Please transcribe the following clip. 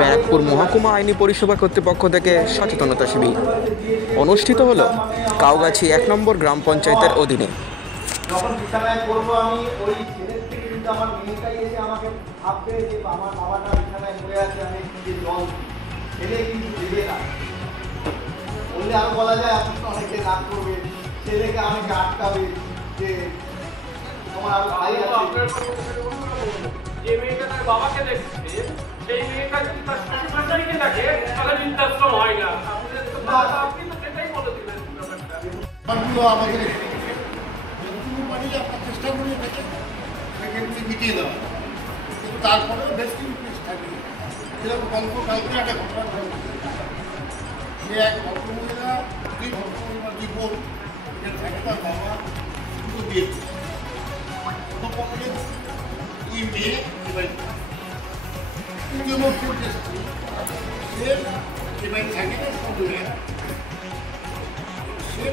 ব্যারাকপুর মহকুমা আইনি পরিষেবা কর্তৃপক্ষ থেকে সচেতনতা শিবির অনুষ্ঠিত হলো কাউগাছি 1 নম্বর গ্রাম পঞ্চায়েতের অধীনে। যখন বিছানায় পড়বো আমি ওই ছেলের থেকে কিন্তু আমার মেয়েটাই এসে আমাকে ভাববে যে আমার বাবাটা বিছানায় পড়ে আছে, আমি একটু জল ছেলে কিন্তু দেবে না বললে আরো বলা যায় আপনি তো অনেকে রাগ করবে, ছেলেকে অনেকে আটকাবে যে তোমার আরো ভাই আছে। যে মেয়েটা তার বাবাকে দেখছে সেই মেয়েটা যদি তার শ্বশুরবাড়িকে দেখে তাহলে বৃদ্ধাশ্রম হয় না। আপনি তো সেটাই বলে দিলেন ব্যাপারটা। আমাদের আপনার চেষ্টা করি এটাকে মিটিয়ে দেওয়া, কিন্তু তারপরেও বেশ কিছু পিস থাকে। এরকম গল্প কালকে একটা ঘটনা যে এক ভদ্রমহিলা দুই ভদ্রমহিলার জীবন এখানে থাকে, তার বাবা শুধু বিয়ে পক্ষে দুই মেয়ে সে থাকে না সে